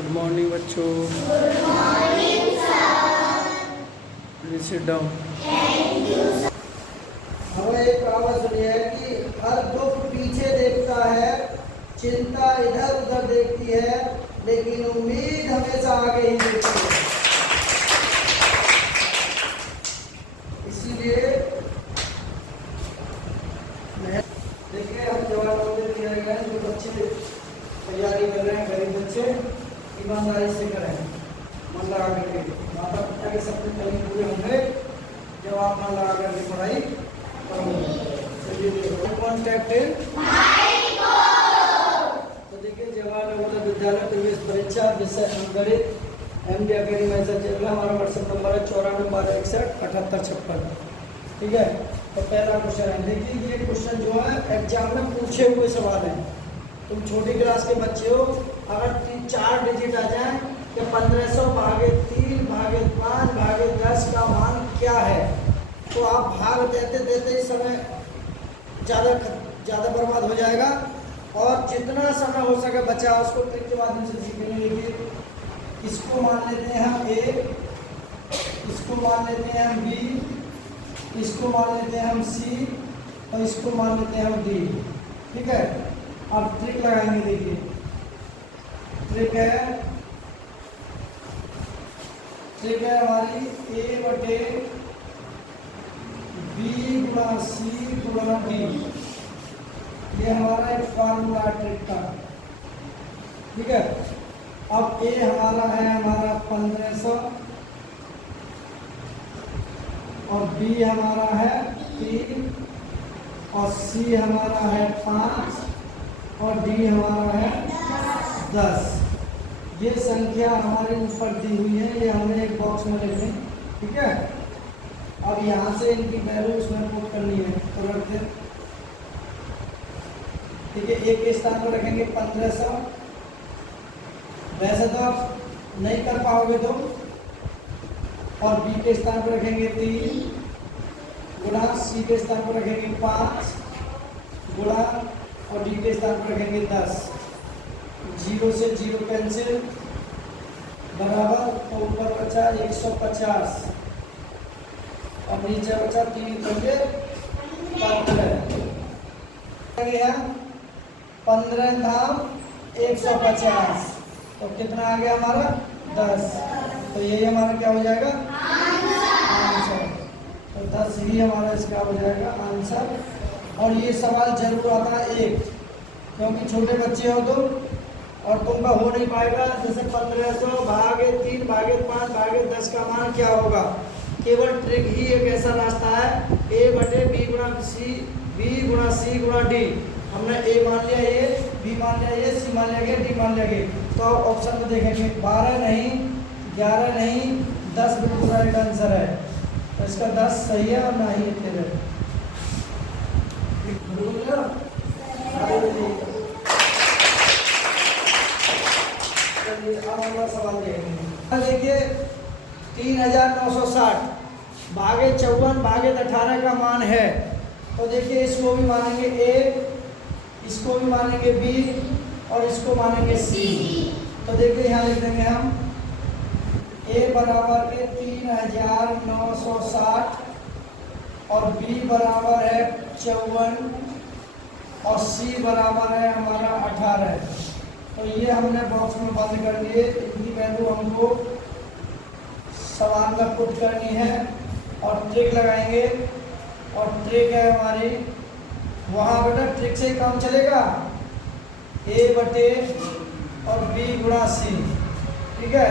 Good morning बच्चों। Please sit down. हमें एक कहावत सुनी है कि हर दुख पीछे देखता है, चिंता इधर उधर देखती है, लेकिन उम्मीद हमेशा आगे ही देखती है। इसीलिए देखिए हम जवाहर नवोदय विद्यालय गए, जो बच्चे तैयारी कर रहे हैं, गरीब बच्चे ईमानदारी से करें, मन लगा करके। माता पिता के सपने कहीं पूरे होंगे जब आप मन लगा करके पढ़ाई करोगे। चलिए कॉन्टैक्ट तो देखिए जवाहर नवोदय विद्यालय प्रवेश परीक्षा विषय अंगणित MD अकेडमी ऐसा चल रहा है। हमारा व्हाट्सएप नंबर है 9412617856। ठीक है, तो पहला क्वेश्चन है, देखिए ये क्वेश्चन जो है एग्जाम में पूछे हुए सवाल है। तुम छोटी क्लास के बच्चे हो, अगर 4 डिजिट आ जाए कि 1500 भागे 3 भागे 5 भागे 10 का मान क्या है, तो आप भाग देते देते ही समय ज़्यादा बर्बाद हो जाएगा। और जितना समय हो सके बचा उसको ट्रिक के माध्यम से सीखेंगे। देखिए इसको मान लेते हैं हम A, इसको मान लेते हैं हम B, इसको मान लेते हैं हम C और इसको मान लेते हैं हम D। ठीक है, अब ट्रिक लगाएंगे। देखिए ट्रिक है हमारी A बटे B गुणा C गुणा D। ये हमारा एक फार्मूला ट्रिक का। ठीक है, अब A हमारा है 1500 और B हमारा है 3 और C हमारा है 5 और D हमारा है 10। ये संख्या हमारे ऊपर दी हुई है, ये हमें एक बॉक्स में लिख लें। ठीक है, अब यहाँ से इनकी वैल्यू उसमें पुट करनी है, तो रख दें। ठीक है, एक के स्थान पर रखेंगे 1500। वैसे तो आप नहीं कर पाओगे तो, और B के स्थान पर रखेंगे 3 गुणा, C के स्थान पर रखेंगे 5 गुणा और D के स्थान पर रखेंगे 10। 0 से 0 कैंसिल, बराबर, तो ऊपर बचा 150 और नीचे बचा 3 पंजे 15 धाम 150, तो कितना आ गया हमारा 10। तो यही हमारा क्या हो जाएगा आंसर। तो 10 ही हमारा इसका हो जाएगा आंसर। और ये सवाल जरूर आता है एक, क्योंकि छोटे बच्चे हो तुम और तुमका हो नहीं पाएगा। जैसे 1500 भागे 3 भागे 5 भागे 10 का मान क्या होगा। केवल ट्रिक ही एक ऐसा रास्ता है, A बटे B गुणा C, B गुणा C गुणा D। हमने A मान लिया, ये B मान लिया, ये C मान लिया, D मान लिया। तो आप ऑप्शन में देखेंगे 12 नहीं, 11 नहीं, 10 बिल्कुल राइट आंसर है। तो इसका 10 सही है और ना ही इतने। सवाल देखिए 3960 भागे 54 भागे 18 का मान है। तो देखिए इसको भी मानेंगे A, इसको भी मानेंगे B और इसको मानेंगे C। तो देखिए यहाँ लिख देंगे हम A बराबर के 3960 और B बराबर है 54 और C बराबर है हमारा 18। तो ये हमने बॉक्स में बंद कर दिए। इनकी वैल्यू हमको सवाल में पुट करनी है और ट्रिक लगाएंगे। और ट्रिक है हमारी, वहाँ बेटा ट्रिक से ही काम चलेगा, A बटे और B गुणा C। ठीक है,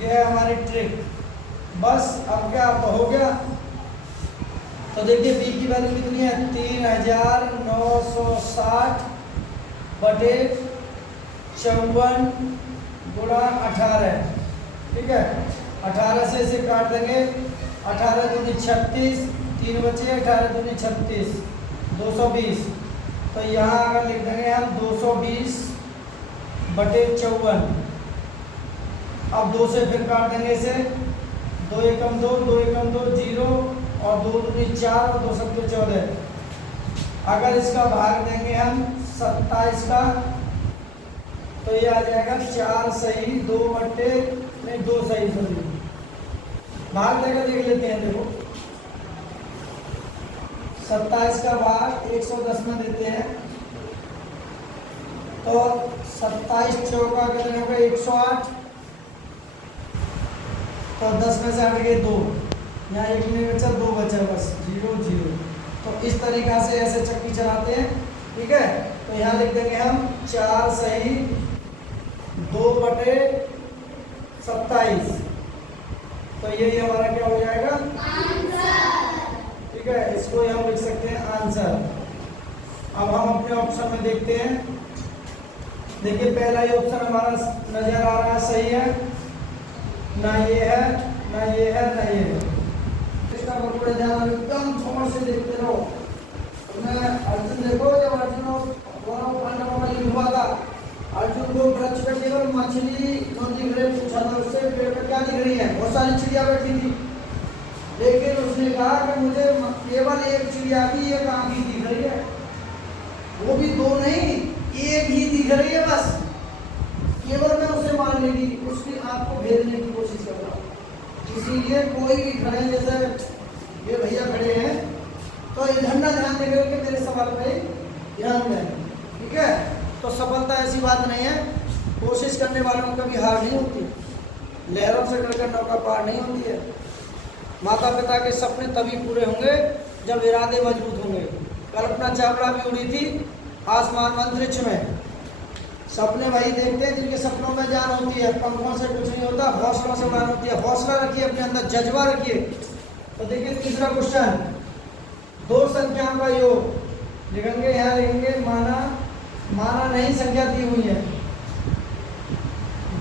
ये है हमारी ट्रिक। बस अब क्या तो हो गया। तो देखिए B की वैल्यू कितनी है 3960 बटे 54 गुणा 18। ठीक है, 18 से इसे काट देंगे, 18 दूनी 36, 3 बचे, 18 दूनी 36, 220। तो यहाँ अगर लिख देंगे हम 220 बटे 54। अब 2 से फिर काट देंगे इसे, 2 एकम 2, 2 एकम 2, 0 और 2 दूनी 4 और 2 सत्ते 14। अगर इसका भाग देंगे हम 27 का तो ये आ जाएगा 4 सही 2 बट्टे नहीं 2 सही सॉरी भाग देकर देख लेते हैं। देखो 27 का भाग 110 में देते हैं तो 27 चौका कितने होगा 108 तो 10 में से हट गए 2 यहाँ 1 नहीं बचा 2 बचा बस 0 0। तो इस तरीका से ऐसे चक्की चलाते हैं। ठीक है तो यहाँ लिख देंगे हम 4 सही 2 बटे 27 तो यही हमारा क्या हो जाएगा आंसर। ठीक है इसको हम लिख सकते हैं आंसर। अब हम अपने ऑप्शन में देखते हैं। देखिए पहला ही ऑप्शन हमारा नजर आ रहा है सही है ना ये है ना ये है ना ये है। इसका बड़े ध्यान एकदम समझ से देखते रहो। मैं अर्जुन देखो जब अर्जुन पांडवों का युद्ध हुआ था अर्जुन को वृक्ष पे केवल मछली नदी घरे पूछा था उससे पेड़ पे क्या दिख रही है बहुत सारी चिड़िया बैठी थी लेकिन उसने कहा कि मुझे केवल एक चिड़िया की एक आंख ही दिख रही है वो भी 2 नहीं एक ही दिख रही है बस केवल मैं उसे मारने की उसकी आंख को भेदने की कोशिश कर रहा हूँ। इसीलिए कोई भी खड़े हैं जैसे ये भैया खड़े हैं तो इधर ना ध्यान देकर के मेरे सवाल पे ध्यान दें। ठीक है तो सफलता ऐसी बात नहीं है कोशिश करने वालों को कभी हार नहीं होती लहरों से डरकर नौका पार नहीं होती है। माता पिता के सपने तभी पूरे होंगे जब इरादे मजबूत होंगे। कल्पना चावला भी उड़ी थी आसमान अंतरिक्ष में। सपने वही देखते हैं जिनके सपनों में जान होती है पंखों से कुछ नहीं होता हौसलों से उड़ान होती है। हौसला रखिए अपने अंदर जज्बा रखिए। तो देखिए तीसरा क्वेश्चन 2 संख्याओं का योग लिखेंगे यहाँ लिखेंगे माना माना नहीं संख्या दी हुई है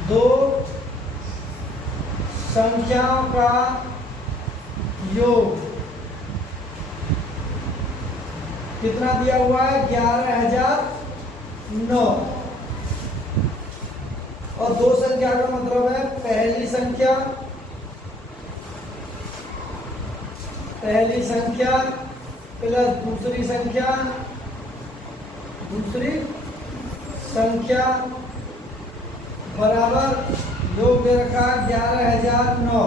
2 संख्याओं का योग कितना दिया हुआ है 11,009 और 2 संख्या का मतलब है पहली संख्या प्लस दूसरी संख्या बराबर योग दे रखा 11,009।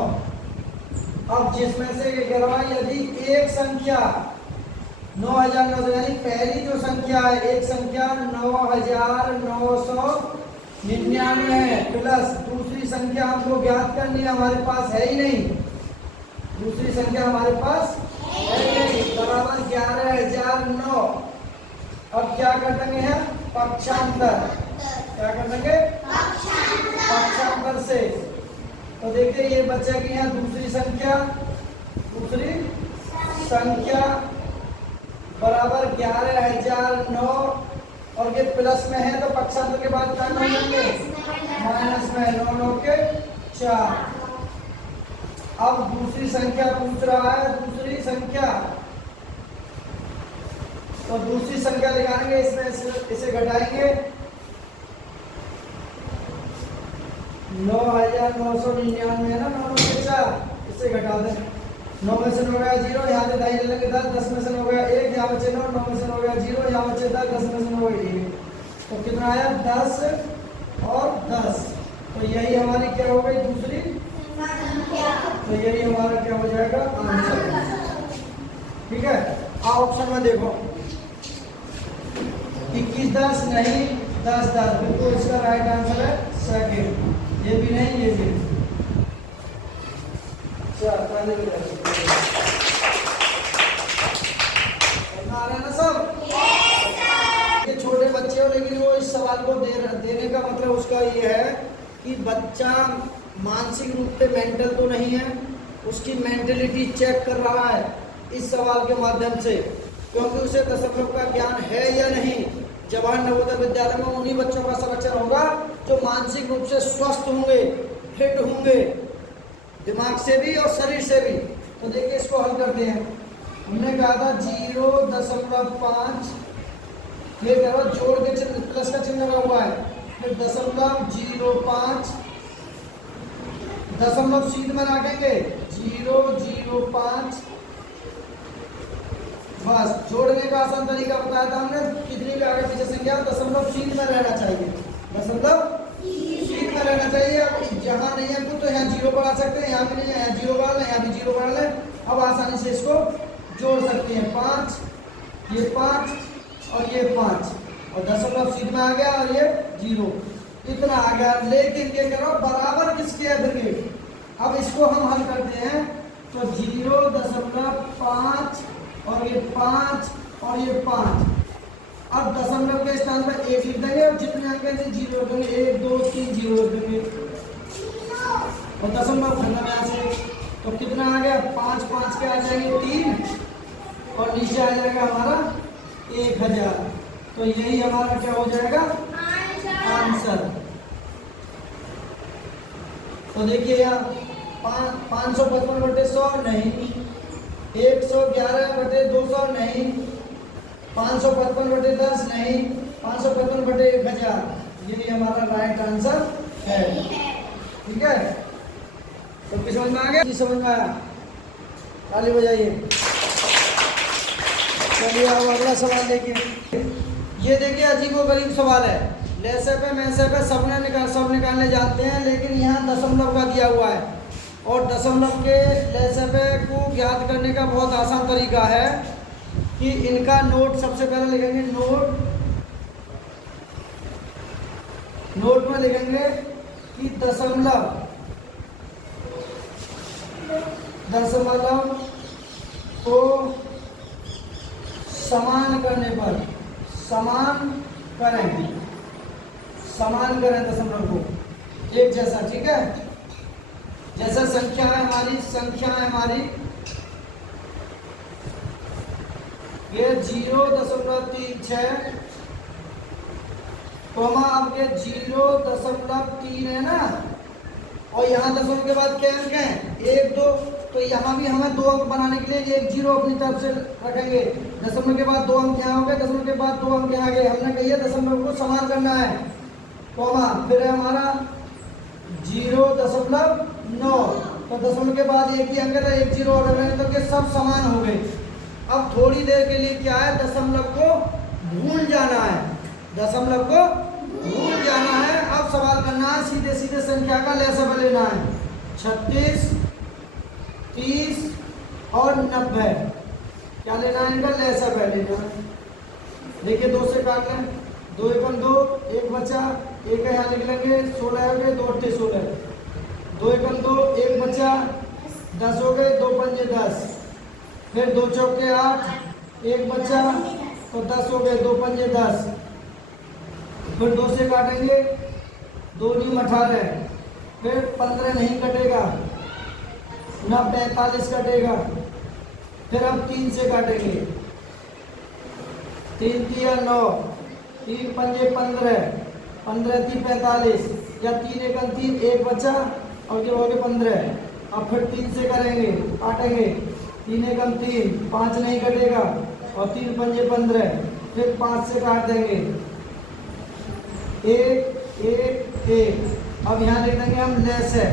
अब जिसमें से ये कह रहा है यदि एक संख्या 9,009 यानी पहली जो संख्या है एक संख्या 9,999 है प्लस दूसरी संख्या हमको ज्ञात करनी है हमारे पास है ही नहीं दूसरी संख्या हमारे पास है ही नहीं बराबर 11,009। अब क्या कर देंगे हम पक्षांतर क्या कर देंगे पक्षांतर से। तो देखिए ये बचेगी यहाँ दूसरी संख्या बराबर 11,009 और ये प्लस में है तो पक्षांतर के बाद क्या करेंगे माइनस में 9 9 के 4। अब दूसरी संख्या पूछ रहा है दूसरी संख्या तो दूसरी संख्या निकालेंगे इसमें इसे घटाएंगे 9,999 है ना 9 9 के 4 इसे घटा दें 9 में से 9 गया 0 यहाँ से 2 ले लेंगे 10 10 में से 9 गया 1 यहाँ बचे 9 9 में से 9 गया 0 यहाँ बचे 10 10 में से 9 गया 1 तो कितना आया 10 और 10 तो यही हमारी क्या हो गई दूसरी तो यही हमारा क्या हो जाएगा आंसर। ठीक है आप ऑप्शन में देखो 21 10 नहीं 10 10 बिल्कुल इसका राइट आंसर है सेकंड ये भी नहीं ये भी ना सब ये छोटे बच्चे हो लेकिन वो इस सवाल को देने का मतलब उसका ये है कि बच्चा मानसिक रूप से मेंटल तो नहीं है उसकी मेंटलिटी चेक कर रहा है इस सवाल के माध्यम से क्योंकि उसे दशमलव का ज्ञान है या नहीं। जवाहर नवोदय विद्यालय में उन्हीं बच्चों का सिलेक्शन होगा जो मानसिक रूप से स्वस्थ होंगे फिट होंगे दिमाग से भी और शरीर से भी। तो देखिए इसको हल करते हैं। हमने कहा था 0.5 ये करो जोड़ के चिन्ह प्लस का चिन्ह लगा हुआ है फिर 0.05 दशमलव सीध में रखेंगे 0.05 बस जोड़ने का आसान तरीका बताया था हमने कितनी भी आगे पीछे संख्या दशमलव सीध में रहना चाहिए दशमलव 3 में रहना चाहिए। अब जहाँ नहीं है कुछ तो यहाँ 0 बढ़ा सकते हैं, यहाँ भी नहीं है, यहाँ 0 बढ़ा लें, यहाँ भी 0 बढ़ा लें। अब आसानी से इसको जोड़ सकते हैं। 5, ये 5 और ये 5 और दशमलव सीध में आ गया और ये 0, इतना आ गया। लेकिन ये करो बराबर किसके है फिर ये? अब इसको हम हल करते हैं तो 0.5 और ये 5 और ये 5। अब दशमलव के स्थान पर 1 लिख देंगे और जितने अंक हैं 0 रख देंगे, 1 2 3 0 रख देंगे और दशमलव खत्म यहाँ से। तो कितना आ गया? 5 5 के आ जाएंगे 3 और नीचे आ जाएगा हमारा 1000। तो यही हमारा क्या हो जाएगा? आंसर। तो देखिए यहाँ 555/100 नहीं, 111/200 नहीं, 555/10 नहीं, 555/1000। यही हमारा राइट आंसर है। ठीक है, तो किस समझ में आ गया? जी समझ में आया, ताली बजाइए। चलिए अब अगला सवाल देखिए। ये देखिए अजीबोगरीब सवाल है। लैसे पे मैसे पे सब निकालने जानते हैं, लेकिन यहाँ दशमलव का दिया हुआ है और दशमलव के लैसे पे को ज्ञात करने का बहुत आसान तरीका है कि इनका नोट सबसे पहले लिखेंगे। नोट में लिखेंगे कि दशमलव को समान करने पर समान करें दशमलव को एक जैसा। ठीक है, जैसा संख्या है हमारी ये 0.36 कोमा अब ये 0.3 है ना, और यहाँ दशमलव के बाद क्या अंक हैं? 1 2। तो यहाँ भी हमें 2 अंक बनाने के लिए एक 0 अपनी तरफ से रखेंगे। दशमलव के बाद 2 अंक यहाँ हो गए, दशमलव के बाद 2 अंक यहाँ गए। हमने कही है दशमलव को समान करना है, कोमा फिर है हमारा 0.9। तो दशमलव के बाद एक ही अंक है तो एक 0 और रख लेंगे तो ये सब समान हो गए। अब थोड़ी देर के लिए क्या है? दशमलव को भूल जाना है, दशमलव को भूल जाना है। अब सवाल करना है सीधे सीधे संख्या का लैसा लेना है। 36 30 और 90 क्या लेना है? इनका लैसा लेना है। देखिए 2 से काट लें, 2 एकम 2, 1 बचा, 1 यहाँ लिख लेंगे, 16 हो गए, 2 8 16, 2 एकम 2, 1 बचा, 10 हो गए, 2 पंजे 10, फिर 2 चौके 8, 1 बचा तो 10 हो गए, 2 पंजे 10, फिर 2 से काटेंगे, 2 नीम 18, फिर 15 नहीं कटेगा ना 45 कटेगा, फिर अब 3 से काटेंगे, 3 तिया 9, 3 पंजे 15, 15 ती 45 या 3 एकम 3, 1 बचा और जो हो गए 15। अब फिर 3 से करेंगे, काटेंगे, 3 एकम 3, 5 नहीं कटेगा और 3 पंजे 15, फिर 5 से काट देंगे, 1 1 1। अब यहाँ लिख देंगे हम लेस है,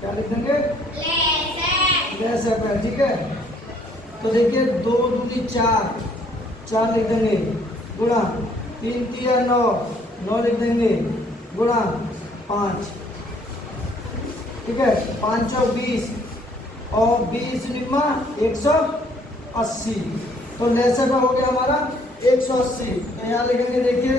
क्या लिख देंगे? लेस है। ठीक है, तो देखिए 2 दूनी 4, 4 लिख देंगे, गुणा 3 तिया 9, 9 लिख देंगे, गुणा 5। ठीक है, 5 चौक 20 और 20 निम्मा 180। तो लैसे का हो गया हमारा 180। तो यहाँ लिखेंगे, देखिए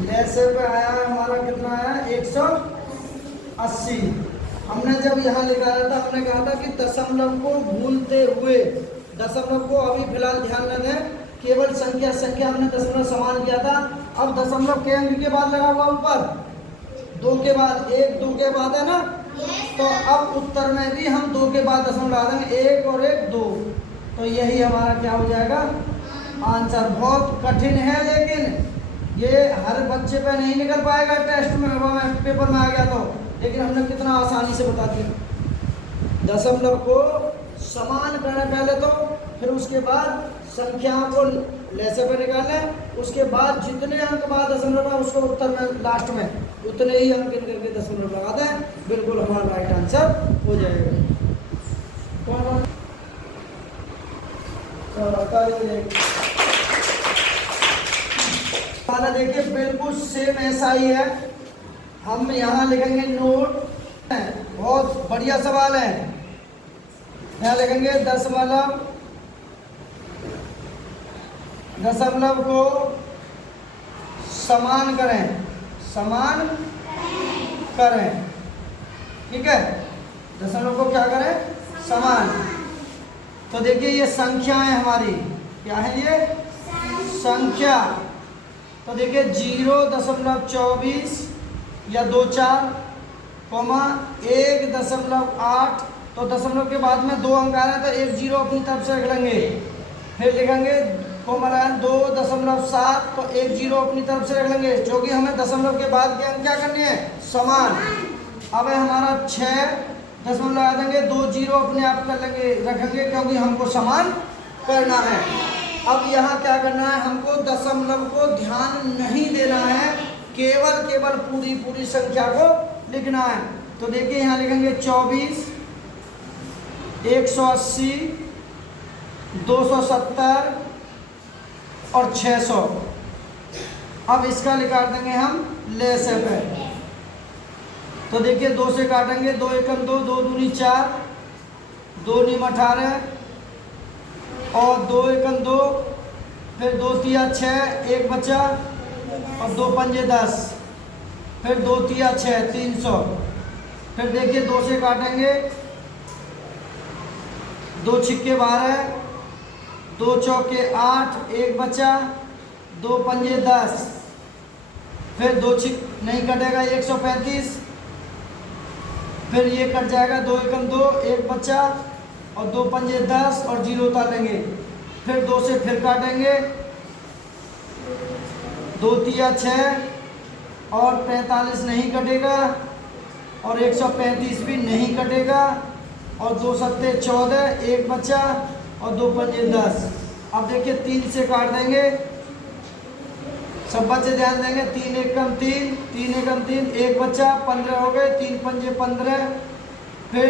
लैसे पे आया है हमारा, कितना आया? 180। हमने जब यहाँ निकाला था हमने कहा था कि दशमलव को भूलते हुए, दशमलव को अभी फिलहाल ध्यान न दें, केवल संख्या हमने दशमलव समान किया था। अब दशमलव के अंक के बाद लगा हुआ ऊपर 2 के बाद, 1 2 के बाद है ना, तो अब उत्तर में भी हम 2 के बाद दशमलव लगा देंगे, 1 और 1 2। तो यही हमारा क्या हो जाएगा? आंसर। बहुत कठिन है लेकिन ये हर बच्चे पे नहीं निकल पाएगा टेस्ट में, पेपर में आ गया तो, लेकिन हमने कितना आसानी से बता दिया। दशमलव को समान करना पहले तो, फिर उसके बाद संख्याओं को लैसे पे निकालें, उसके बाद जितने अंक बाद दशमलव है उसको उत्तर में लास्ट में उतने ही अंक करके दशमलव लगा दें, बिल्कुल हमारा राइट आंसर हो जाएगा। कौन वाला देखिए बिल्कुल सेम ऐसा ही है। हम यहाँ लिखेंगे नोट, बहुत बढ़िया सवाल है। यहाँ लिखेंगे दशमलव को समान करें, समान करें, ठीक है। दशमलव को क्या करें, समान। तो देखिए ये संख्या है हमारी, क्या है ये, संख्या। तो देखिए 0.24 या 24 कोमा 1.8। तो दशमलव के बाद में 2 अंक आ रहे हैं तो एक 0 अपनी तरफ से रख लेंगे। फिर लिखेंगे कोमा 2.7 तो एक 0 अपनी तरफ से रख लेंगे, क्योंकि हमें दशमलव के बाद के अंक क्या करने हैं, समान। अब है हमारा 6 दशमलव लगा देंगे, 2 0 अपने आप कर लेंगे, रखेंगे, क्योंकि हमको समान करना है। अब यहाँ क्या करना है, हमको दशमलव को ध्यान नहीं देना है, केवल पूरी संख्या को लिखना है। तो देखिए यहाँ लिखेंगे 24, 180, 270 और 600। अब इसका निकाल देंगे हम लेसे पे। तो देखिए 2 से काटेंगे, 2 एकम 2, 2 दूनी 4, 2 नीम 18 और 2 एकम 2, फिर 2 तिया 6, 1 बचा और 2 पंजे 10, फिर 2 तिया 6, 300। फिर देखिए 2 से काटेंगे, 2 छिक्के 12, 2 चौके 8, 1 बचा, 2 पंजे 10, फिर 2 छिक नहीं कटेगा, 135। फिर ये कट जाएगा, 2 एकम 2, 1 बचा और 2 पंजे 10 और 0 उतार लेंगे। फिर 2 से फिर काटेंगे, 2 तिया 6 और 45 नहीं कटेगा और 135 भी नहीं कटेगा और 2 सत्ते 14, 1 बचा और 2 पंजे 10। अब देखिए 3 से काट देंगे, सब बच्चे ध्यान देंगे, 3 एकम 3, 3 एकम 3, 1 बचा, 15 हो गए, 3 पंजे 15, फिर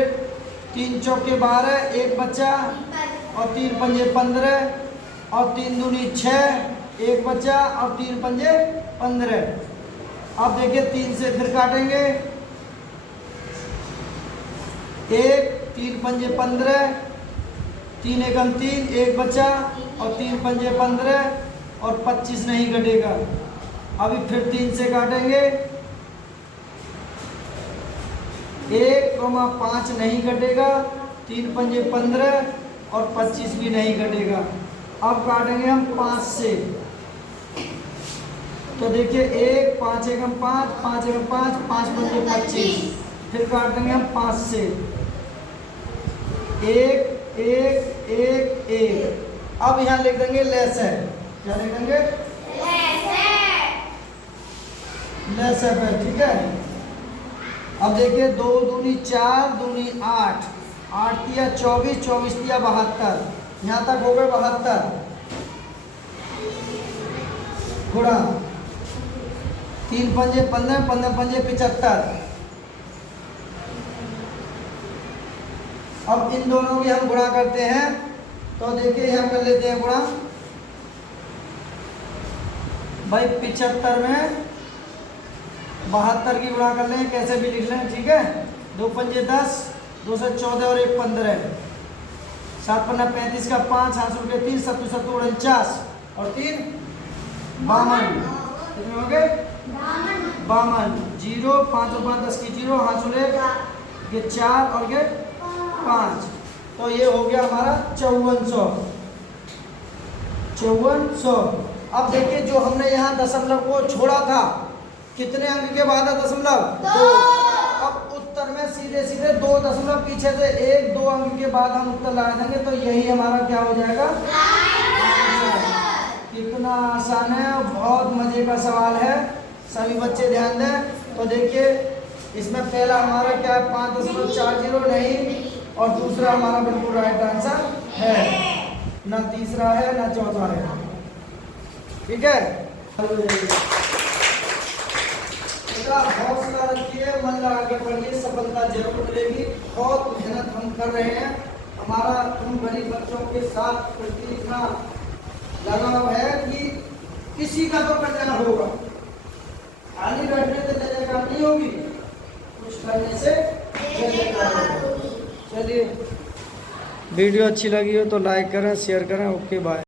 3 चौके 12, 1 बचा और 3 पंजे 15 और 3 दूनी 6, 1 बचा और 3 पंजे 15। अब देखिए 3 से फिर काटेंगे, 1, 3 पंजे 15, 3 एकम 3, 1 बचा और 3 पंजे 15 और 25 नहीं कटेगा। अभी फिर 3 से काटेंगे, 1,5 नहीं कटेगा, 3 पंजे 15 और 25 भी नहीं कटेगा। अब काटेंगे हम 5 से। तो देखिए 1, 5 एकम 5, 5 एकम 5, 5 पंजे 25। फिर काटेंगे हम 5 से, 1, 1, 1, 1। अब यहाँ लिख देंगे लेस है, क्या लिखेंगे, लेस है, ठीक है। अब देखिए 2 दूनी 4, दूनी 8, 8 तिया 24, 24 तिया 72, यहाँ तक हो गए 72 गुणा 3 पंजे 15, 15 पंजे 75। अब इन दोनों की हम गुणा करते हैं, तो देखिए यहाँ कर लेते हैं गुणा। भाई 75 में 72 की गुणा कर लें, कैसे भी लिख लें, ठीक है। 2 पंजे 10, 2 से 14 और 1 15, 7 पन्ना 35 का 5, 5 रुपये 3, 7 7 49 और 3 52। कितने हो गए, 52। 0, 5 और 5 10 की 0, हाथ सुने, ये 4 और ये 5। तो ये हो गया हमारा 5400। अब देखिए जो हमने यहाँ दशमलव को छोड़ा था, कितने अंक के बाद है दशमलव, 2। अब उत्तर में सीधे सीधे 2 दशमलव पीछे से 1-2 अंक के बाद हम उत्तर लगा देंगे, तो यही हमारा क्या हो जाएगा, कितना आसान है, बहुत मजे का सवाल है, सभी बच्चे ध्यान दें। तो देखिए इसमें पहला हमारा क्या है, 5.40 नहीं, और दूसरा हमारा बिल्कुल राइट आंसर है, ना तीसरा है ना चौथा है, ठीक है। हौसला रखिए, मन लगा के पढ़िए, सफलता जरूर मिलेगी। बहुत मेहनत हम कर रहे हैं, हमारा उन गरीब बच्चों के साथ प्रति इतना लगाव है कि किसी का तो कल्याण होगा। खाली बैठने से जय जयकार नहीं होगी, कुछ करने से जय जयकार होगी। चलिए, वीडियो अच्छी लगी हो तो लाइक करें, शेयर करें। Okay bye.